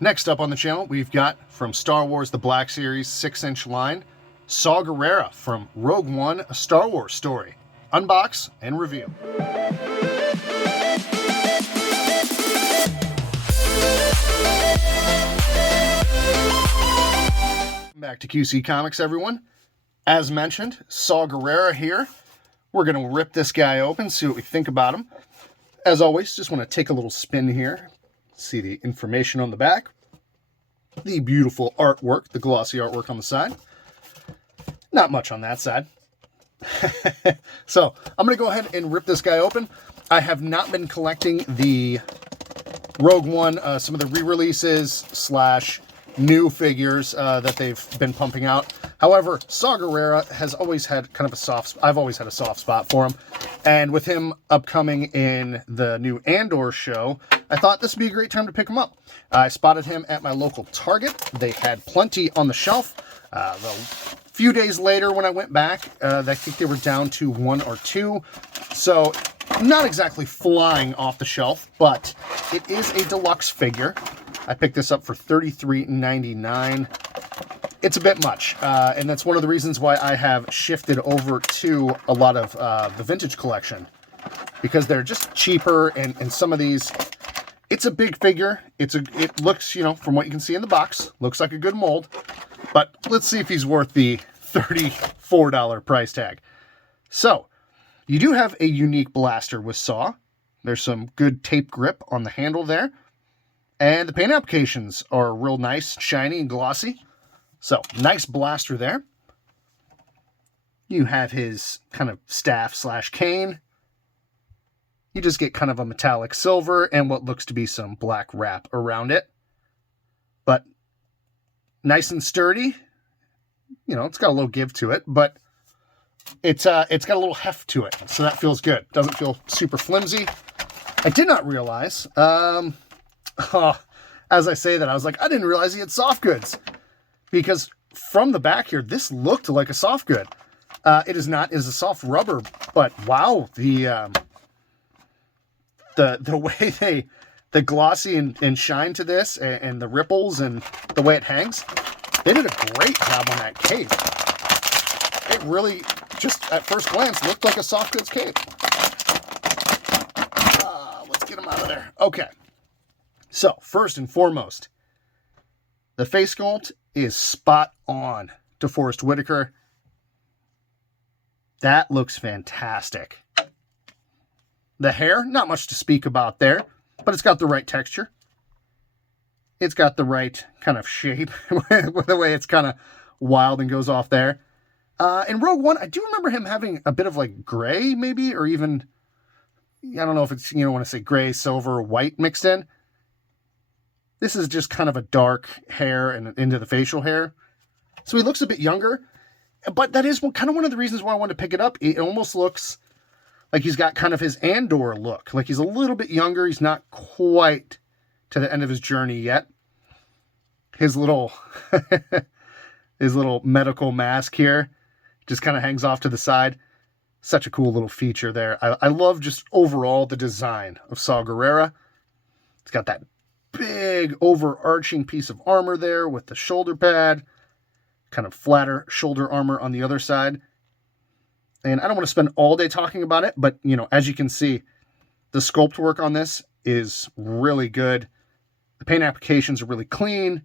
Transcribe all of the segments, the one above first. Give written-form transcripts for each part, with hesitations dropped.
Next up on the channel, we've got from Star Wars The Black Series 6-inch line, Saw Gerrera from Rogue One, A Star Wars Story. Unbox and review. Back to QC Comics, everyone. As mentioned, Saw Gerrera here. We're going to rip this guy open, see what we think about him. As always, just want to take a little spin here. See the information on the back. The beautiful artwork, the glossy artwork on the side. Not much on that side. So, I'm going to go ahead and rip this guy open. I have not been collecting the Rogue One, some of the re-releases slash new figures that they've been pumping out. However, Saw Gerrera has always had kind of a I've always had a soft spot for him. And with him upcoming in the new Andor show, I thought this would be a great time to pick him up. I spotted him at my local Target. They had plenty on the shelf. A few days later when I went back, I think they were down to 1 or 2. So, not exactly flying off the shelf, but it is a deluxe figure. I picked this up for $33.99. It's a bit much, and that's one of the reasons why I have shifted over to a lot of the vintage collection, because they're just cheaper, and some of these, it's a big figure. It looks, you know, from what you can see in the box, looks like a good mold, but let's see if he's worth the $34 price tag. So, you do have a unique blaster with Saw. There's some good tape grip on the handle there. And the paint applications are real nice, shiny, and glossy. So, nice blaster there. You have his kind of staff slash cane. You just get kind of a metallic silver and what looks to be some black wrap around it. But nice and sturdy. You know, it's got a little give to it, but it's got a little heft to it. So that feels good. Doesn't feel super flimsy. I did not realize... as I say that, I was like, I didn't realize he had soft goods. Because from the back here, this looked like a soft good. It is not. It is a soft rubber. But wow, the way the glossy and shine to this, and the ripples and the way it hangs, they did a great job on that cape. It really, just at first glance, looked like a soft goods cape. Let's get him out of there. Okay. So, first and foremost, the face sculpt is spot on to Forrest Whitaker. That looks fantastic. The hair, not much to speak about there, but it's got the right texture. It's got the right kind of shape, with the way it's kind of wild and goes off there. In Rogue One, I do remember him having a bit of like gray, maybe, or even, I don't know if it's, you know, want to say gray, silver, white mixed in. This is just kind of a dark hair and into the facial hair. So he looks a bit younger. But that is kind of one of the reasons why I wanted to pick it up. It almost looks like he's got kind of his Andor look. Like he's a little bit younger. He's not quite to the end of his journey yet. His little, his little medical mask here just kind of hangs off to the side. Such a cool little feature there. I love just overall the design of Saw Gerrera. It's got that big overarching piece of armor there with the shoulder pad, kind of flatter shoulder armor on the other side. And I don't want to spend all day talking about it, but you know, as you can see, the sculpt work on this is really good. The paint applications are really clean.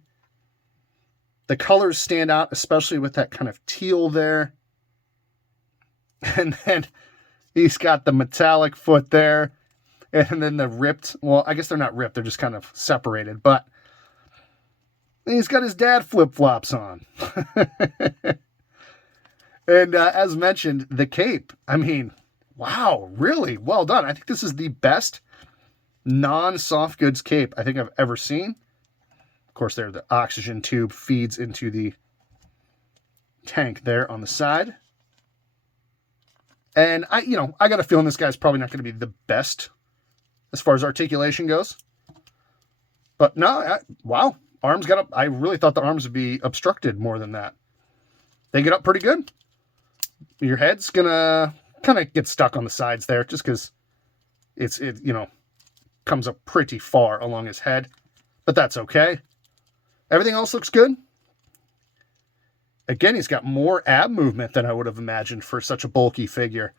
The colors stand out, especially with that kind of teal there. And then he's got the metallic foot there. And then the ripped, well, I guess they're not ripped. They're just kind of separated. But he's got his dad flip-flops on. And as mentioned, the cape. I mean, wow, really well done. I think this is the best non-soft goods cape I think I've ever seen. Of course, there the oxygen tube feeds into the tank there on the side. And I got a feeling this guy's probably not going to be the best as far as articulation goes. But no, wow. Arms got up. I really thought the arms would be obstructed more than that. They get up pretty good. Your head's going to kind of get stuck on the sides there just because it comes up pretty far along his head. But that's okay. Everything else looks good. Again, he's got more ab movement than I would have imagined for such a bulky figure.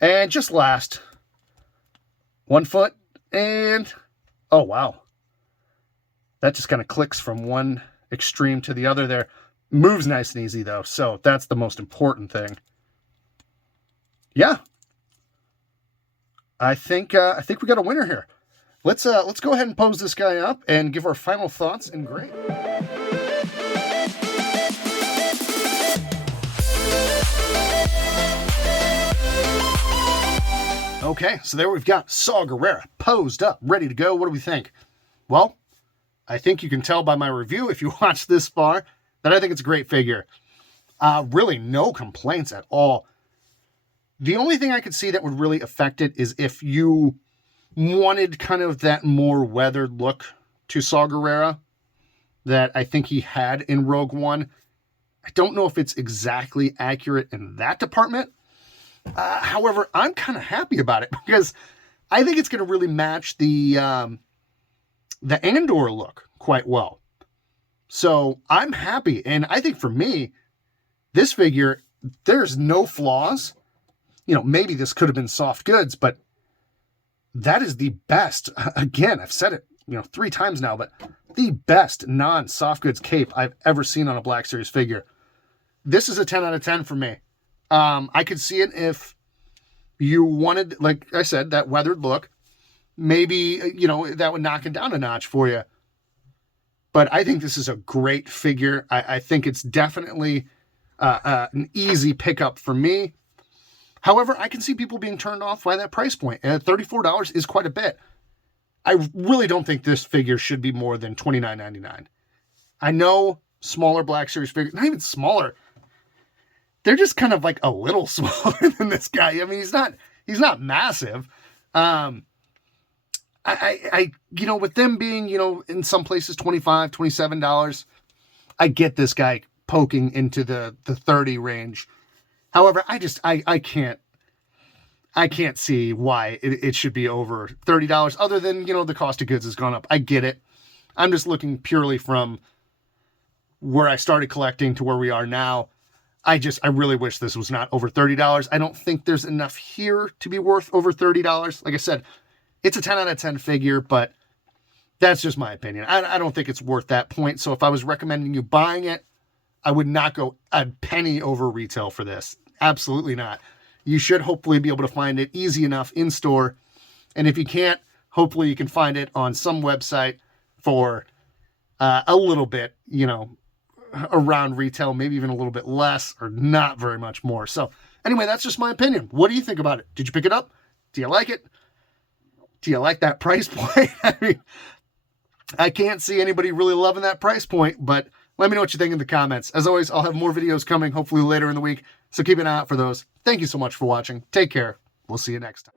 And just last, 1 foot, and oh wow. That just kind of clicks from one extreme to the other there. Moves nice and easy though, so that's the most important thing. Yeah. I think we got a winner here. Let's go ahead and pose this guy up and give our final thoughts and grade. Okay, so there we've got Saw Gerrera posed up, ready to go. What do we think? Well, I think you can tell by my review, if you watched this far, that I think it's a great figure. Really no complaints at all. The only thing I could see that would really affect it is if you wanted kind of that more weathered look to Saw Gerrera that I think he had in Rogue One. I don't know if it's exactly accurate in that department. However, I'm kind of happy about it because I think it's going to really match the Andor look quite well. So I'm happy. And I think for me, this figure, there's no flaws. You know, maybe this could have been soft goods, but that is the best. Again, I've said it, 3 times now, but the best non-soft goods cape I've ever seen on a Black Series figure. This is a 10 out of 10 for me. I could see it if you wanted, like I said, that weathered look. Maybe, that would knock it down a notch for you. But I think this is a great figure. I think it's definitely an easy pickup for me. However, I can see people being turned off by that price point. And $34 is quite a bit. I really don't think this figure should be more than $29.99. I know smaller Black Series figures, not even smaller, they're just kind of like a little smaller than this guy. I mean, he's not massive. With them being, in some places $25, $27, I get this guy poking into the 30 range. However, I can't see why it should be over $30 other than, the cost of goods has gone up. I get it. I'm just looking purely from where I started collecting to where we are now. I really wish this was not over $30. I don't think there's enough here to be worth over $30. Like I said, it's a 10 out of 10 figure, but that's just my opinion. I don't think it's worth that point. So if I was recommending you buying it, I would not go a penny over retail for this. Absolutely not. You should hopefully be able to find it easy enough in store. And if you can't, hopefully you can find it on some website for a little bit, around retail, maybe even a little bit less or not very much more. So anyway, that's just my opinion. What do you think about it? Did you pick it up? Do you like it? Do you like that price point? I mean, I can't see anybody really loving that price point, but let me know what you think in the comments. As always, I'll have more videos coming, hopefully later in the week. So keep an eye out for those. Thank you so much for watching. Take care. We'll see you next time.